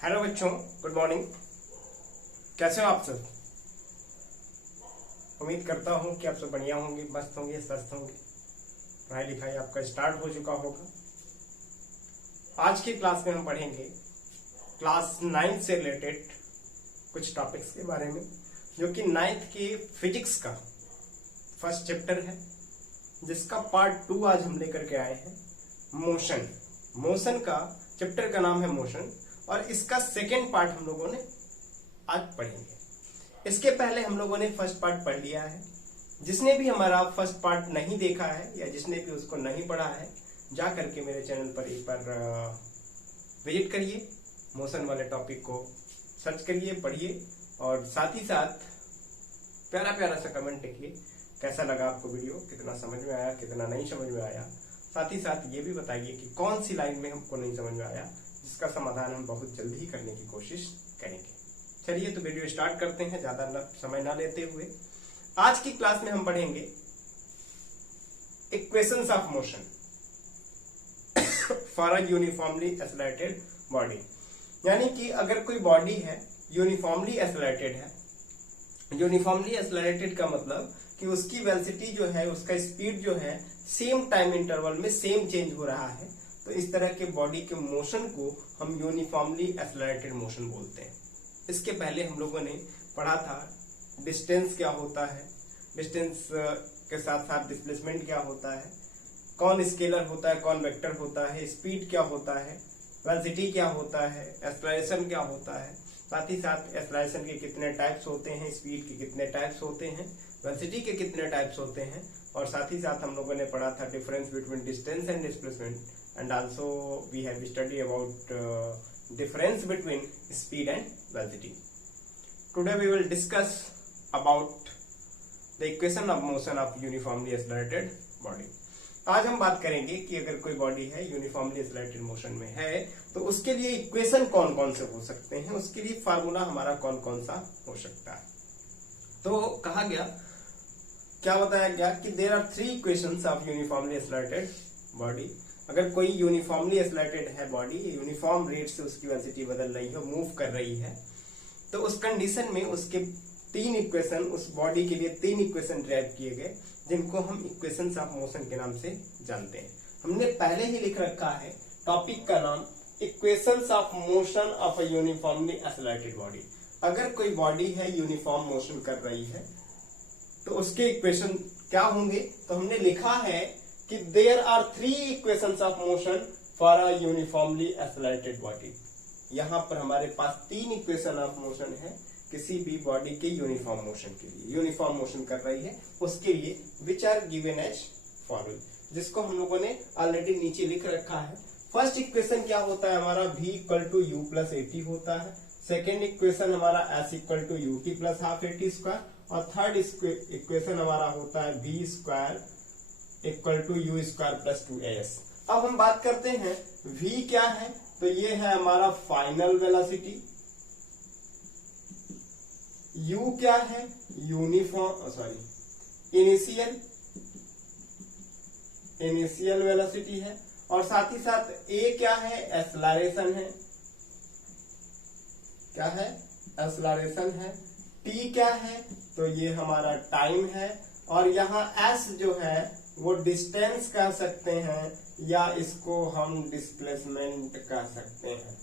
Hello बच्चों, good morning. कैसे हो आप सब? उम्मीद करता हूँ कि आप सब बढ़िया होंगे, मस्त होंगे, स्वस्थ होंगे। पढ़ाई लिखाई आपका स्टार्ट हो चुका होगा। आज की क्लास में हम पढ़ेंगे क्लास 9 से रिलेटेड कुछ टॉपिक्स के बारे में, जो कि 9th के फिजिक्स का फर्स्ट चैप्टर है, जिसका पार्ट 2 आज हम लेकर के आए हैं। मोशन का चैप्टर का नाम है मोशन, और इसका सेकेंड पार्ट हम लोगों ने आज पढ़ेंगे। इसके पहले हम लोगों ने फर्स्ट पार्ट पढ़ लिया है। जिसने भी हमारा फर्स्ट पार्ट नहीं देखा है या जिसने भी उसको नहीं पढ़ा है, जा करके मेरे चैनल पर एक बार विजिट करिए, मोशन वाले टॉपिक को सर्च करिए, पढ़िए, और साथ ही साथ प्यारा प्यारा सा कमेंट लिखिए कैसा लगा आपको वीडियो, कितना समझ में आया, कितना नहीं समझ में आया। साथ ही साथ ये भी बताइए कि कौन सी लाइन में हमको नहीं समझ में आया, जिसका समाधान हम बहुत जल्दी ही करने की कोशिश करेंगे। चलिए तो वीडियो स्टार्ट करते हैं, ज्यादा समय ना लेते हुए। आज की क्लास में हम पढ़ेंगे equations of motion for a uniformly accelerated body. यानी कि अगर कोई बॉडी है यूनिफॉर्मली एक्सेलरेटेड है, यूनिफॉर्मली एक्सेलरेटेड का मतलब कि उसकी वेलोसिटी जो है, उसका स्पीड जो है, सेम टाइम इंटरवल में सेम चेंज हो रहा है, तो इस तरह के बॉडी के मोशन को हम यूनिफॉर्मली एक्सेलरेटेड मोशन बोलते हैं। इसके पहले हम लोगों ने पढ़ा था डिस्टेंस क्या होता है, डिस्टेंस के साथ साथ डिस्प्लेसमेंट क्या होता है, कौन स्केलर होता है, कौन वेक्टर होता है, स्पीड क्या होता है, वेलोसिटी क्या होता है, एक्सेलरेशन क्या होता है। साथ ही साथ एक्सेलरेशन के कितने टाइप्स होते हैं, स्पीड के कितने टाइप्स होते हैं, वेलोसिटी के कितने टाइप्स होते हैं, और साथ ही साथ हम लोगों ने पढ़ा था difference between distance and displacement, and also we have study about difference between speed and velocity. Today we will discuss about the equation of motion of uniformly accelerated body. आज हम बात करेंगे कि अगर कोई बॉडी है यूनिफॉर्मली एक्सेलरेटेड मोशन में है, तो उसके लिए इक्वेशन कौन कौन से हो सकते हैं, उसके लिए फार्मूला हमारा कौन कौन सा हो सकता है। तो कहा गया, क्या बताया गया कि there are 3 equations of uniformly accelerated body. अगर कोई यूनिफॉर्मली एक्सेलरेटेड है बॉडी, यूनिफॉर्म रेट से उसकी वेलोसिटी बदल रही है, मूव कर रही है, तो उस कंडीशन में उसके 3 इक्वेशन, उस बॉडी के लिए 3 इक्वेशन ड्राइव किए गए, जिनको हम इक्वेशंस ऑफ मोशन के नाम से जानते हैं। हमने पहले ही लिख रखा है टॉपिक का नाम equations of motion of a uniformly accelerated body. अगर कोई बॉडी है यूनिफॉर्म मोशन कर रही है, तो उसके इक्वेशन क्या होंगे, तो हमने लिखा है कि there are 3 equations of motion for a uniformly accelerated body. यहां पर हमारे पास 3 इक्वेशन ऑफ मोशन है किसी भी बॉडी के यूनिफॉर्म मोशन के लिए। यूनिफॉर्म मोशन कर रही है उसके लिए, which are given as following, जिसको हम लोगों ने ऑलरेडी नीचे लिख रखा है। फर्स्ट इक्वेशन क्या होता है हमारा, v equal to U plus AT होता है। सेकेंड इक्वेशन हमारा s equal to U T plus half AT square, और थर्ड इक्वेशन हमारा होता है v square equal to U square plus 2as। अब हम बात करते हैं v क्या है, तो ये है हमारा फाइनल वेलोसिटी। u क्या है, इनिशियल वेलोसिटी है, और साथ ही साथ a क्या है, एक्सेलरेशन है। क्या है, एक्सेलरेशन है। t क्या है, तो ये हमारा टाइम है, और यहाँ s जो है वो डिस्टेंस कह सकते हैं, या इसको हम डिस्प्लेसमेंट कह सकते हैं।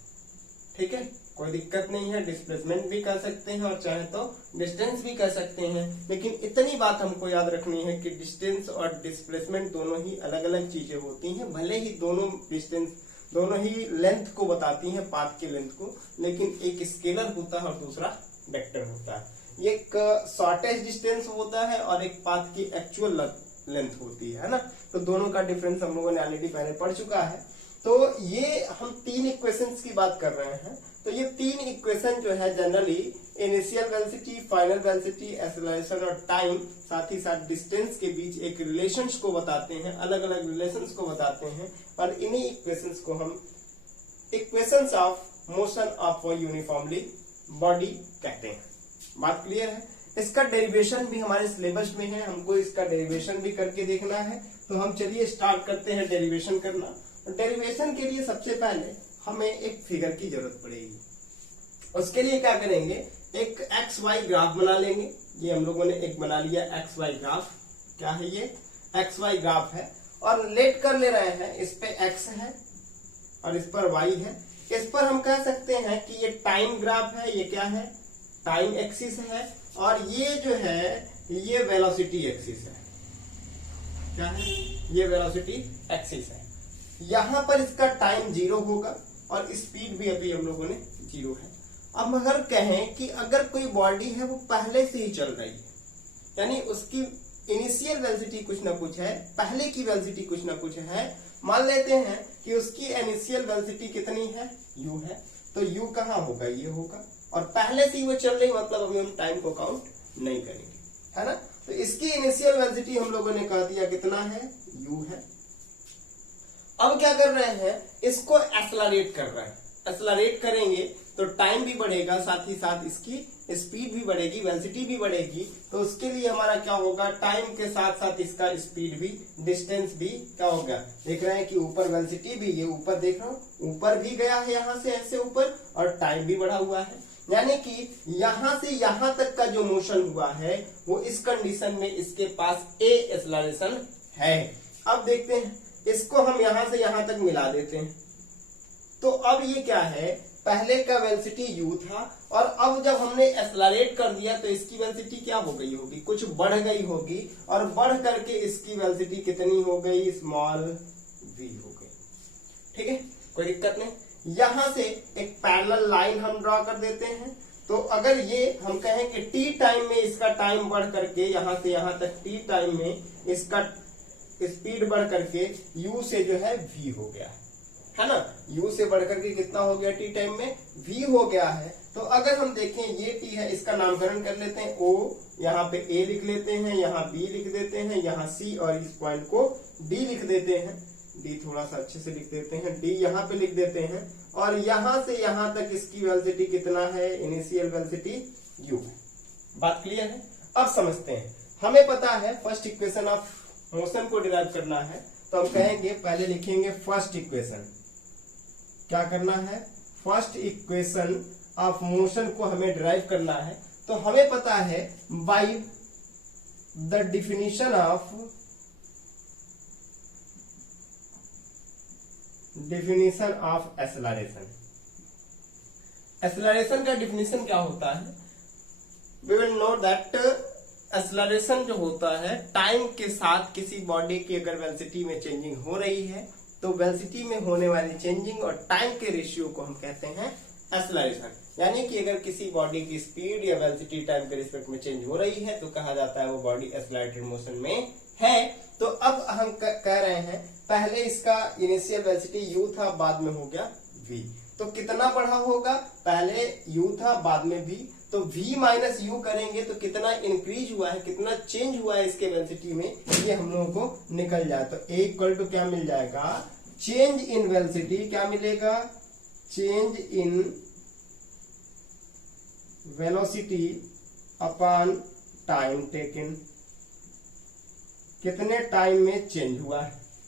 ठीक है, कोई दिक्कत नहीं है, डिस्प्लेसमेंट भी कह सकते हैं और चाहे तो डिस्टेंस भी कह सकते हैं। लेकिन इतनी बात हमको याद रखनी है कि डिस्टेंस और डिस्प्लेसमेंट दोनों ही अलग अलग चीजें होती हैं। भले ही दोनों डिस्टेंस, दोनों ही लेंथ को बताती हैं, पाथ की लेंथ को, लेकिन एक स्केलर होता है और दूसरा वेक्टर होता है। एक शॉर्टेस्ट डिस्टेंस होता है और एक पाथ की एक्चुअल लेंथ होती है ना। तो दोनों का डिफरेंस हम लोगों ने ऑलरेडी पहले पढ़ चुका है। तो ये हम 3 इक्वेशंस की बात कर रहे हैं। तो ये 3 इक्वेशन जो है generally initial velocity, final velocity, acceleration और टाइम, साथ ही साथ डिस्टेंस के बीच एक रिलेशंस को बताते हैं, अलग अलग रिलेशंस को बताते हैं, और इन्हीं इक्वेशंस को हम equations of motion of uniformly body कहते हैं। बात क्लियर है? इसका डेरिवेशन भी हमारे सिलेबस में है, हमको इसका डेरिवेशन भी करके देखना है। तो हम चलिए स्टार्ट करते हैं डेरिवेशन करना। डेरिवेशन के लिए सबसे पहले हमें एक फिगर की जरूरत पड़ेगी। उसके लिए क्या करेंगे, एक एक्स वाई ग्राफ बना लेंगे। ये हम लोगों ने एक बना लिया एक्स वाई ग्राफ। क्या है ये, एक्स वाई ग्राफ है, और लेट कर ले रहे हैं, इस पे एक्स है और इस पर वाई है। इस पर हम कह सकते हैं कि ये टाइम ग्राफ है, ये क्या है, टाइम एक्सिस है, और ये जो है ये वेलोसिटी एक्सिस है। क्या है, ये वेलोसिटी एक्सिस है। यहां पर इसका टाइम 0 होगा और स्पीड भी अभी हम लोगों ने 0 है। अब अगर कहें कि अगर कोई बॉडी है वो पहले से ही चल रही है, यानी उसकी इनिशियल वेलोसिटी कुछ ना कुछ है, पहले की वेलोसिटी कुछ ना कुछ है। मान लेते हैं कि उसकी इनिशियल वेलोसिटी कितनी है, u है, तो u कहाँ होगा, ये होगा, और पहले से ही वो चल रही, मतलब अभी हम टाइम को काउंट नहीं करेंगे, है ना। तो इसकी इनिशियल वेलोसिटी हम लोगों ने कह दिया कितना है, u है। अब क्या कर रहे हैं, इसको एक्सेलरेट कर रहे हैं। एक्सेलरेट करेंगे तो टाइम भी बढ़ेगा, साथ ही साथ इसकी स्पीड भी बढ़ेगी, वेलोसिटी भी बढ़ेगी। तो उसके लिए हमारा क्या होगा, टाइम के साथ साथ इसका स्पीड भी, डिस्टेंस भी क्या होगा। देख रहे हैं कि ऊपर वेलोसिटी भी, ये ऊपर देख रहा हूं, ऊपर भी गया है यहां से ऐसे ऊपर, और टाइम भी बढ़ा हुआ है। यानी कि यहां से यहां तक का जो मोशन हुआ है वो इस कंडीशन में इसके पास ए एक्सेलरेशन है। अब देखते हैं, इसको हम यहां से यहां तक मिला देते हैं। तो अब ये क्या है, पहले का वेलोसिटी u था, और अब जब हमने एक्सेलरेट कर दिया तो इसकी वेलोसिटी क्या हो गई होगी, कुछ बढ़ गई होगी, और बढ़ करके इसकी वेलोसिटी कितनी हो गई, स्मॉल v हो गई। ठीक है, कोई दिक्कत नहीं। यहां से एक पैरेलल लाइन हम ड्रॉ कर देते हैं। तो अगर ये हम कहें कि t टाइम में इसका टाइम बढ़ करके यहां से यहां तक t टाइम में इसका स्पीड बढ़ करके u से जो है v हो गया है ना, u से बढ़कर के कितना हो गया, t टाइम में v हो गया है। तो अगर हम देखें ये t है, इसका नामकरण कर लेते हैं o, यहाँ पे a लिख लेते हैं, यहाँ b लिख देते हैं, यहाँ c, और इस पॉइंट को d लिख देते हैं। d थोड़ा सा अच्छे से लिख देते हैं, d यहाँ पे लिख देते हैं, और यहाँ से यहाँ तक इसकी वेलोसिटी कितना है, इनिशियल वेलोसिटी u है। बात क्लियर है। अब समझते हैं, हमें पता है फर्स्ट इक्वेशन ऑफ मोशन को डिराइव करना है, तो हम कहेंगे पहले लिखेंगे फर्स्ट इक्वेशन। क्या करना है, फर्स्ट इक्वेशन ऑफ मोशन को हमें डिराइव करना है। तो हमें पता है by the definition of acceleration. Acceleration का डिफिनीशन क्या होता है, we will know that acceleration जो होता है, टाइम के साथ किसी बॉडी की अगर वेलोसिटी में चेंजिंग हो रही है तो वेलोसिटी में होने वाली चेंजिंग और टाइम के रेशियो को हम कहते हैं एक्सेलरेशन। यानी कि अगर किसी बॉडी की स्पीड या वेलोसिटी टाइम के रिस्पेक्ट में चेंज हो रही है तो कहा जाता है वो बॉडी एक्सेलरेटेड मोशन में है। तो अब हम कह रहे हैं पहले इसका इनिशियल वेलोसिटी u था, बाद में हो गया v। तो कितना बढ़ा होगा, पहले u था बाद में v, तो v माइनस u करेंगे तो कितना इंक्रीज हुआ है, कितना चेंज हुआ है इसके वेलोसिटी में, ये हम लोगों को निकल जाए। तो a इक्वल टू क्या मिल जाएगा, चेंज इन वेलोसिटी, क्या मिलेगा, change in velocity upon time taken, कितने टाइम में चेंज हुआ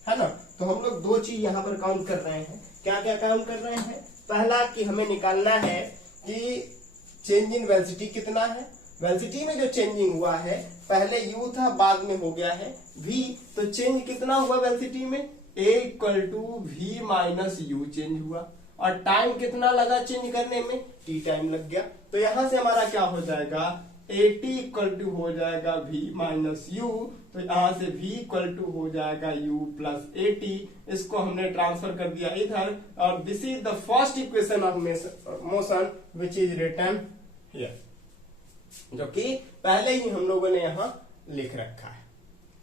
है ना। तो हम लोग दो चीज यहाँ पर काउंट कर रहे हैं। क्या क्या काउंट कर रहे हैं, पहला कि हमें निकालना है कि चेंज इन वेलोसिटी कितना है, वेलोसिटी में जो चेंजिंग हुआ है, पहले u था बाद में हो गया है v, तो चेंज कितना हुआ वेलोसिटी में, a equal to v minus u change हुआ, और टाइम कितना लगा चेंज करने में, t टाइम लग गया। तो यहां से हमारा क्या हो जाएगा, at इक्वल टू हो जाएगा v माइनस u, तो यहां से v इक्वल टू हो जाएगा u प्लस at, इसको हमने ट्रांसफर कर दिया इधर, और this is the first equation of motion which is written here, जो कि पहले ही हम लोगों ने यहां लिख रखा है।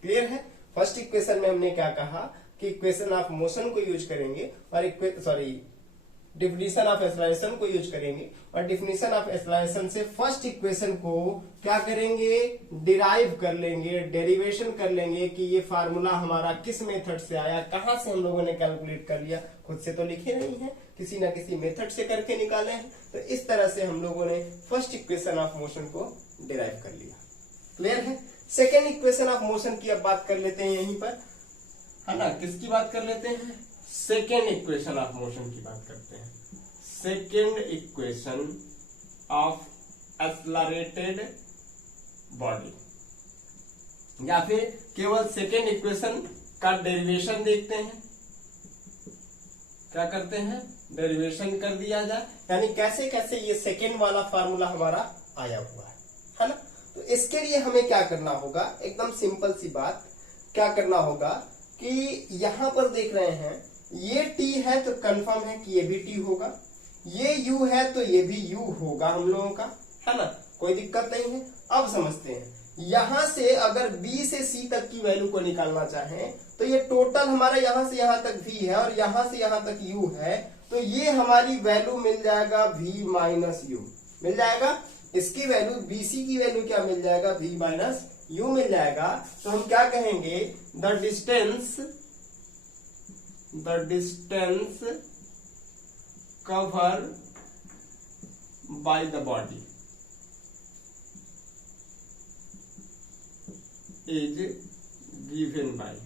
क्लियर है। फर्स्ट इक्वेशन में हमने क्या कहा कि इक्वेशन ऑफ मोशन को यूज करेंगे, और डिफिनीशन ऑफ एक्सेलरेशन को यूज करेंगे, और डिफिनीशन ऑफ एक्सेलरेशन से फर्स्ट इक्वेशन को क्या करेंगे, डिराइव कर लेंगे, डेरिवेशन कर लेंगे कि ये फार्मूला हमारा किस मेथड से आया, कहां से हम लोगों ने कैलकुलेट कर लिया, खुद से तो लिखे नहीं है, किसी ना किसी मेथड से करके निकाले हैं। तो इस तरह से हम लोगों ने फर्स्ट इक्वेशन ऑफ मोशन को डिराइव कर लिया। क्लियर है। सेकेंड इक्वेशन ऑफ मोशन की अब बात कर लेते हैं यहीं पर, है ना। किसकी बात कर लेते हैं, सेकेंड इक्वेशन ऑफ मोशन की बात करते हैं। Second equation of accelerated body, या फिर केवल सेकेंड इक्वेशन का डेरिवेशन देखते हैं, क्या करते हैं, डेरिवेशन कर दिया जाए, यानी कैसे कैसे ये सेकेंड वाला फार्मूला हमारा आया हुआ है ना। तो इसके लिए हमें क्या करना होगा, एकदम सिंपल सी बात, क्या करना होगा कि यहां पर देख रहे हैं ये t है तो कंफर्म है कि ये भी t होगा, ये u है तो ये भी u होगा हम लोगों का, है ना, कोई दिक्कत नहीं है। अब समझते हैं, यहां से अगर b से c तक की वैल्यू को निकालना चाहें तो ये टोटल हमारा यहां से यहां तक v है और यहां से यहां तक u है, तो ये हमारी वैल्यू मिल जाएगा v माइनस u मिल जाएगा। इसकी वैल्यू bc की वैल्यू क्या मिल जाएगा, v माइनस u मिल जाएगा। तो हम क्या कहेंगे, the distance cover by the body is given by,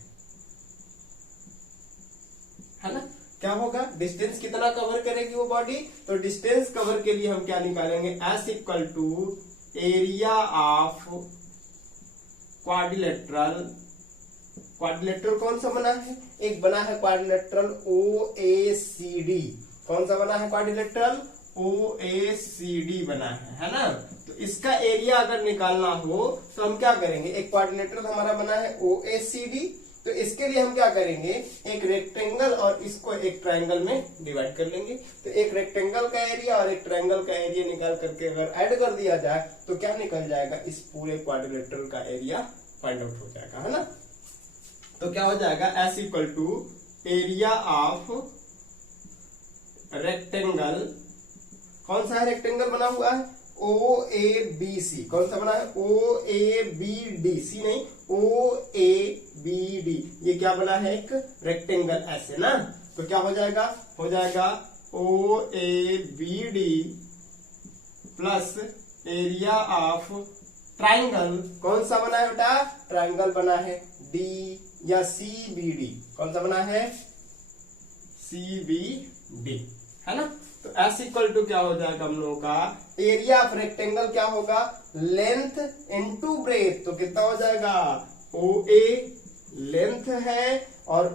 है ना। क्या होगा, डिस्टेंस कितना कवर करेगी वो बॉडी, तो डिस्टेंस कवर के लिए हम क्या निकालेंगे, S equal to area of quadrilateral, quadrilateral कौन सा बना है, एक बना है क्वाड्रिलेटरल OACD, कौन सा बना है क्वाड्रिलेटरल OACD बना है ना। तो इसका एरिया अगर निकालना हो तो हम क्या करेंगे, एक क्वाड्रिलेटरल हमारा बना है OACD, तो इसके लिए हम क्या करेंगे, एक रेक्टेंगल और इसको एक ट्रायंगल में डिवाइड कर लेंगे। तो एक रेक्टेंगल का एरिया और एक ट्रायंगल का एरिया निकाल करके अगर ऐड कर दिया जाए तो क्या निकल जाएगा, इस पूरे क्वाड्रिलेटरल का एरिया फाइंड आउट हो जाएगा, है ना। तो क्या हो जाएगा, S equal to area of rectangle, कौन सा है रेक्टेंगल बना हुआ है, OABC, कौन सा बना है, OABD, सी नहीं OABD, ये क्या बना है, एक रेक्टेंगल ऐसे ना। तो क्या हो जाएगा OABD plus area of triangle, कौन सा बना है बेटा, ट्राइंगल बना है D या CBD, कौन सा बना है, CBD, है ना। तो S इक्वल टू क्या हो जाएगा हम लोगों का, एरिया ऑफ रेक्टेंगल क्या होगा, लेंथ इनटू ब्रेथ, तो कितना हो जाएगा, OA लेंथ है और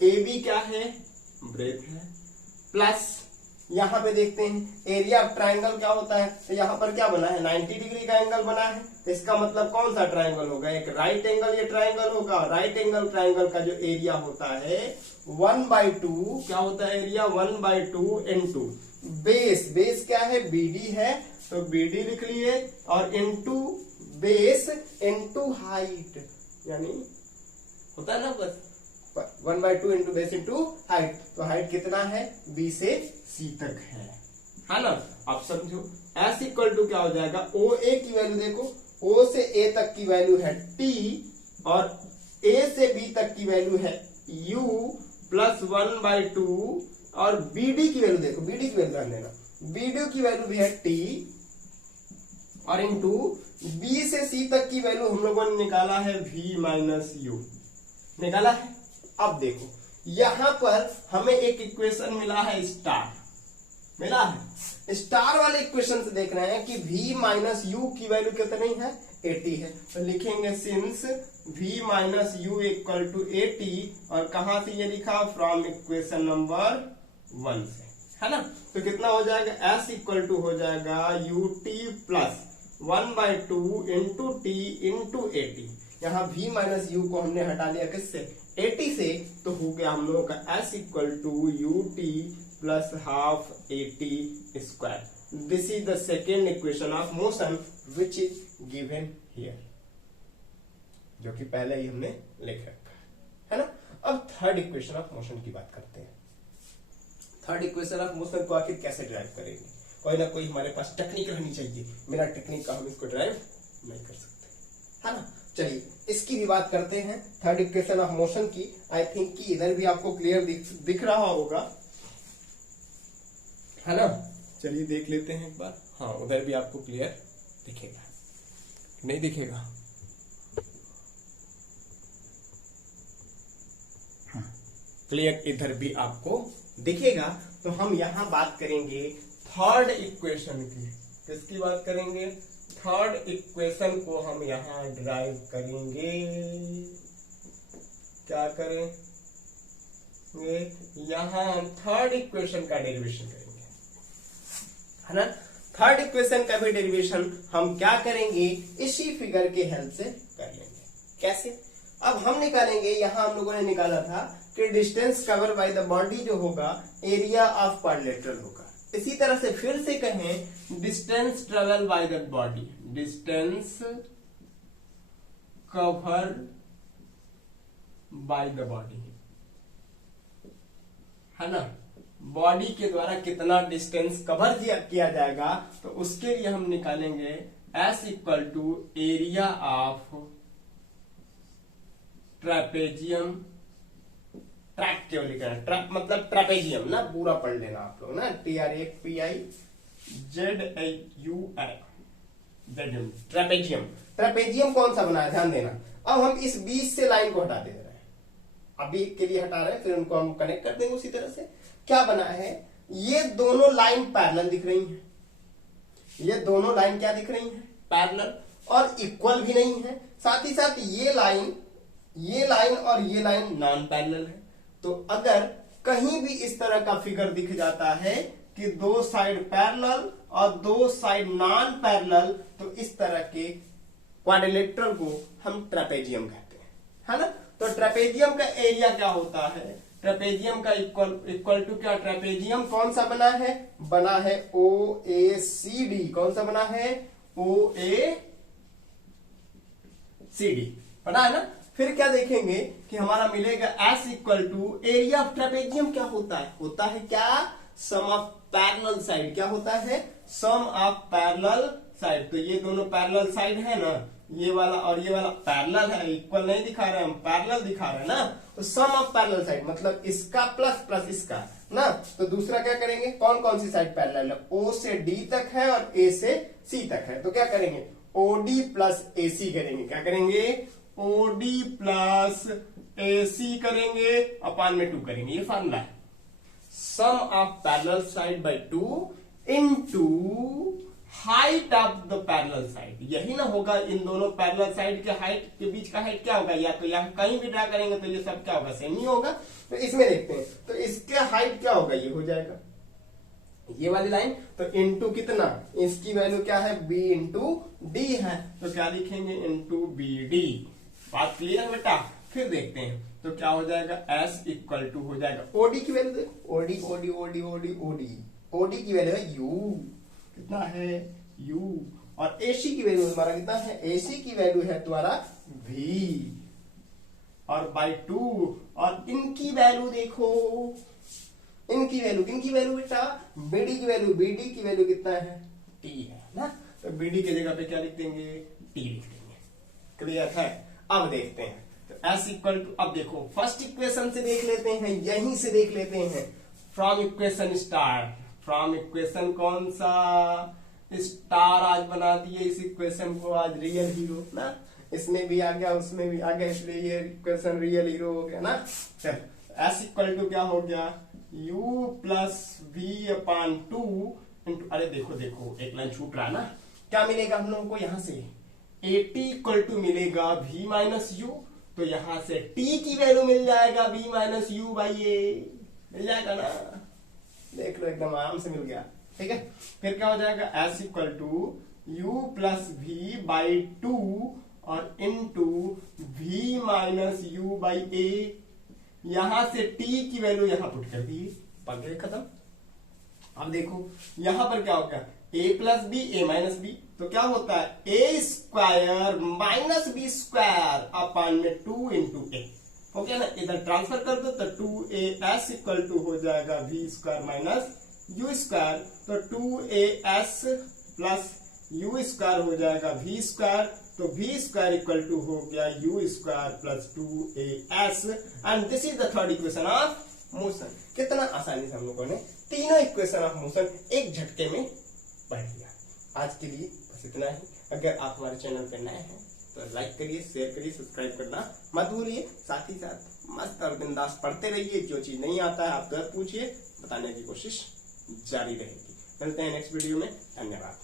AB क्या है, ब्रेथ है, प्लस यहां पे देखते हैं एरिया ऑफ ट्राइंगल क्या होता है, तो यहां पर क्या बना है, 90 डिग्री का एंगल बना है, तो इसका मतलब कौन सा ट्राइंगल होगा, एक राइट एंगल ये ट्राइंगल होगा। राइट एंगल ट्राइंगल का जो एरिया होता है 1/2, क्या होता है एरिया, 1/2 इनटू बेस, बेस क्या है, BD है, तो BD लिख लिए, और इनटू बेस इनटू हाइट, यानी होता है ना बस 1/2 इंटू बेस इंटू हाइट, तो हाइट कितना है, B से C तक है ना। आप समझो, S इक्वल टू क्या हो जाएगा, OA की वैल्यू देखो, O से A तक की वैल्यू है T और A से B तक की वैल्यू है U प्लस 1/2, और BD की वैल्यू देखो, BD की वैल्यू ध्यान देना, BD की वैल्यू भी है T और इंटू B से C तक की वैल्यू हम लोगों ने निकाला है V माइनस U, निकाला है। अब देखो यहां पर हमें एक इक्वेशन मिला है, स्टार मिला है, स्टार वाले इक्वेशन से देख रहे हैं कि V माइनस U की वैल्यू कितनी है, 80 है, तो लिखेंगे since V minus U equal to 80, और कहां से ये लिखा, फ्रॉम इक्वेशन नंबर 1 से, है ना। तो कितना हो जाएगा, S इक्वल टू हो जाएगा UT plus 1/2 into T into 80, यहाँ V माइनस U को हमने हटा लिया किससे, 80 से, तो हो गया हम लोगों का S equal to UT plus half 80 square. This is the second equation of motion which is given here, जो कि पहले ही हमने लिख रखा है ना। अब थर्ड इक्वेशन ऑफ मोशन की बात करते हैं। थर्ड इक्वेशन ऑफ मोशन को आखिर कैसे ड्राइव करेंगे, कोई ना कोई हमारे पास टेक्निक रहनी चाहिए, बिना टेक्निक का हम इसको ड्राइव नहीं कर सकते, है ना। चलिए इसकी भी बात करते हैं, थर्ड इक्वेशन ऑफ मोशन की। आई थिंक कि इधर भी आपको क्लियर दिख रहा होगा, है ना। चलिए देख लेते हैं एक बार, हाँ उधर भी आपको क्लियर दिखेगा, नहीं दिखेगा, हाँ क्लियर इधर भी आपको दिखेगा। तो हम यहां बात करेंगे थर्ड इक्वेशन की, किसकी बात करेंगे? थर्ड इक्वेशन को हम यहां ड्राइव करेंगे। क्या करेंगे? यहां हम थर्ड इक्वेशन का डेरिवेशन करेंगे, है ना। थर्ड इक्वेशन का भी डेरिवेशन हम क्या करेंगे? इसी फिगर के हेल्प से कर लेंगे। कैसे? अब हम निकालेंगे, यहां हम लोगों ने निकाला था कि distance cover by the body जो होगा एरिया ऑफ क्वाड्रिलेटरल होगा। इसी तरह से फिर से कहें distance travel by the body, distance cover by the body, है ना। बॉडी के द्वारा कितना डिस्टेंस कवर किया जाएगा, तो उसके लिए हम निकालेंगे S equal to area of trapezium. Trap क्यों लिखा है? ट्रैप मतलब ट्रेपेजियम ना, पूरा पढ़ लेना आप लोग ना, TRAPIZUM, ट्रेपेजियम। ट्रेपेजियम कौन सा बना है, ध्यान देना। अब हम इस बीच से लाइन को हटा दे रहे हैं, अभी के लिए हटा रहे हैं, फिर उनको हम कनेक्ट कर देंगे उसी तरह से। क्या बना है? ये दोनों लाइन पैरेलल दिख रही हैं, ये दोनों लाइन क्या दिख रही हैं? पैरेलल, और इक्वल भी नहीं है। साथ ही साथ ये लाइन और ये लाइन नॉन पैरेलल है। तो अगर कहीं भी इस तरह का फिगर दिख जाता है कि दो साइड पैरेलल और दो साइड नॉन पैरेलल, तो इस तरह के क्वाड्रिलेटरल को हम ट्रेपेजियम कहते हैं, है ना। तो ट्रेपेजियम का एरिया क्या होता है? ट्रेपेजियम का इक्वल टू क्या? ट्रेपेजियम कौन सा बना है? बना है OACD। कौन सा बना है? OACD बना है ना। फिर क्या देखेंगे कि हमारा मिलेगा S equal to area of trapezium. क्या होता है? होता है क्या? Sum of parallel side. क्या होता है? Sum of parallel side. तो ये दोनों पैरेलल साइड है ना, ये वाला और ये वाला पैरेलल है, इक्वल नहीं दिखा रहे हम, पैरेलल दिखा रहे हैं ना। तो सम ऑफ पैरेलल साइड मतलब इसका प्लस इसका ना। तो दूसरा क्या करेंगे? कौन कौन सी साइड पैरेलल है? O से D तक है और A से C तक है। तो क्या करेंगे? OD प्लस AC करेंगे। क्या करेंगे? OD प्लस AC करेंगे, अपान में 2 करेंगे। ये फॉर्मूला है, sum of parallel side by 2 into height of the parallel side. यही ना होगा, इन दोनों पैरेलल साइड के हाइट के बीच का हाइट क्या होगा? या तो यहाँ कहीं भी ड्रा करेंगे तो ये सब क्या होगा? सेम ही होगा। तो इसमें देखते हैं, तो इसके हाइट क्या होगा? ये हो जाएगा ये वाली लाइन। तो इनटू कितना? इसकी वैल्यू क्या है? B इंटू डी है। तो क्या लिखेंगे? Into BD। बात क्लियर बेटा? फिर देखते हैं तो क्या हो जाएगा? S इक्वल टू हो जाएगा OD की वैल्यू देखो, OD की वैल्यू है U। कितना है? U। और AC की वैल्यू हमारा कितना है? AC की वैल्यू है तुम्हारा V और बाय 2। और इनकी वैल्यू देखो, इनकी वैल्यू, किनकी वैल्यू बेटा? BD की वैल्यू। BD की वैल्यू कितना है? T है ना। तो BD की जगह पे क्या लिख देंगे? T लिख देंगे। क्लियर है? अब देखते हैं तो S इक्वल टू, अब देखो फर्स्ट इक्वेशन से देख लेते हैं, यहीं से देख लेते हैं, from equation start. From equation कौन सा? स्टार आज बना दिए इस इक्वेशन को, आज रियल हीरो ना। इसमें भी आ गया, उसमें भी आ गया, इसलिए ये इक्वेशन रियल हीरो हो गया ना। चल S इक्वल टू क्या हो गया? U प्लस V अपान 2 इंटू, अरे देखो एक लाइन छूट रहा है ना। क्या मिलेगा हम लोगों को यहाँ से? AT इक्वल टू मिलेगा V माइनस U। तो यहां से T की वैल्यू मिल जाएगा V minus U by A, मिल जाएगा ना। देख लो एकदम आराम से मिल गया। ठीक है, फिर क्या हो जाएगा? S equal to U plus V by 2 और into V minus U by A। यहां से T की वैल्यू यहां पुट कर दी, पक गए खत्म। अब देखो यहां पर क्या होगा? A plus B, A minus B। तो क्या होता है? A square minus B square upon में 2 इंटू A। हो गया ना। इधर ट्रांसफर कर दो तो 2AS इक्वल टू हो जाएगा V square minus U square. तो 2AS प्लस U स्क्वायर हो जाएगा V स्क्वायर। तो V स्क्वायर इक्वल टू हो गया U square plus 2AS। And this is the third equation of motion. कितना आसानी से हम लोगों ने तीनों इक्वेशन ऑफ मोशन एक झटके में पढ़ लिया। आज के लिए बस इतना ही। अगर आप हमारे चैनल पर नए हैं तो लाइक करिए, शेयर करिए, सब्सक्राइब करना मत भूलिए। साथ ही साथ मस्त और बिंदास पढ़ते रहिए। जो चीज नहीं आता है आप तुरंत पूछिए, बताने की कोशिश जारी रहेगी। मिलते हैं नेक्स्ट वीडियो में। धन्यवाद।